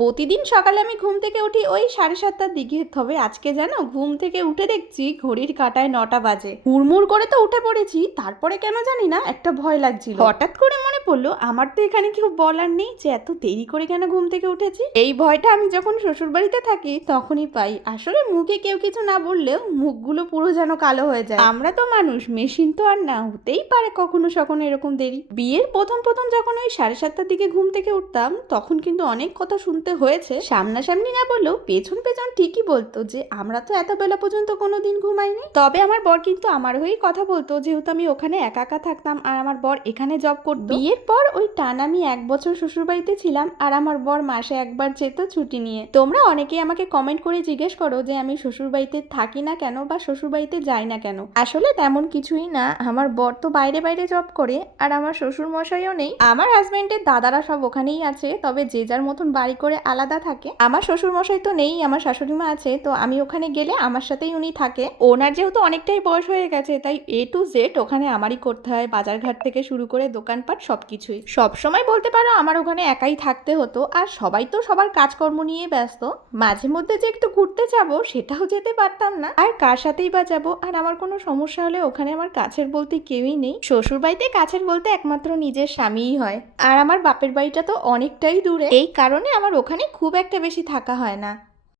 প্রতিদিন সকালে আমি ঘুম থেকে উঠি ওই 7:30টার দিকে। তবে আজকে জানো, ঘুম থেকে উঠে দেখছি ঘড়ির কাঁটায় 9টা বাজে। হুড়মুড় করে তো উঠে পড়েছি, তারপরে কেন জানি না একটা ভয় লাগছিল। হঠাৎ করে মনে পড়লো আমার তো এখানে কেউ বলার নেই যে এত দেরি করে কেন ঘুম থেকে উঠেছি। এই ভয়টা আমি যখন শ্বশুর বাড়িতে থাকি তখনই পাই। আসলে মুখে কেউ কিছু না বললেও মুখগুলো পুরো যেন কালো হয়ে যায়। আমরা তো মানুষ, মেশিন তো আর না, হতেই পারে কখনো সখনো এরকম দেরি। বিয়ের প্রথম প্রথম যখন ওই 7:30টার দিকে ঘুম থেকে উঠতাম তখন কিন্তু অনেক কথা শুনতে হয়েছে। সামনাসামনি না বললেও পেছন পেছন ঠিকই বলতো যে আমরা তো এত বেলা পর্যন্ত কোনোদিন ঘুমাইনি। তবে আমার বর কিন্তু আমার হয়েই কথা বলতো, যেহেতু আমি ওখানে একা একা থাকতাম আর আমার বর এখানে জব করতো। বিয়ের পর ওই টানা আমি 1 বছর শ্বশুর বাড়িতে ছিলাম আর আমার বর মাসে একবার যেত ছুটি নিয়ে। তোমরা অনেকেই আমাকে কমেন্ট করে জিজ্ঞেস করো যে আমি শ্বশুর বাড়িতে থাকি না কেন বা শ্বশুর বাড়িতে যাই না কেন। আসলে তেমন কিছুই না, আমার বর তো বাইরে বাইরে জব করে আর আমার শ্বশুর মশাইও নেই। আমার হাজবেন্ডের দাদারা সব ওখানেই আছে, তবে যে যার মতন বাড়ি করে আলাদা থাকে। আমার শ্বশুর মশাই তো নেই, আমার শাশুড়ি মা আছে, তো আমি ওখানে গেলে আমার সাথেই উনি থাকে। ওনার যেহেতু অনেকটাই বয়স হয়ে গেছে তাই A to Z ওখানে আমারই করতে হয়, বাজারঘাট থেকে শুরু করে দোকানপাট সবকিছুই। সবসময় বলতে পারো আমার ওখানে একাই থাকতে হতো, আর সবাই তো সবার কাজকর্ম নিয়ে ব্যস্ত। মাঝে মধ্যে যে একটু ঘুরতে যাবো সেটাও যেতে পারতাম না, আর কার সাথেই বা যাবো। আর আমার কোনো সমস্যা হলে ওখানে আমার কাছের বলতে কেউই নেই। শ্বশুর বাড়িতে কাছের বলতে একমাত্র নিজের স্বামীই হয়, আর আমার বাপের বাড়িটা তো অনেকটাই দূরে, এই কারণে আমার ওখানে খুব একটা বেশি থাকা হয় না।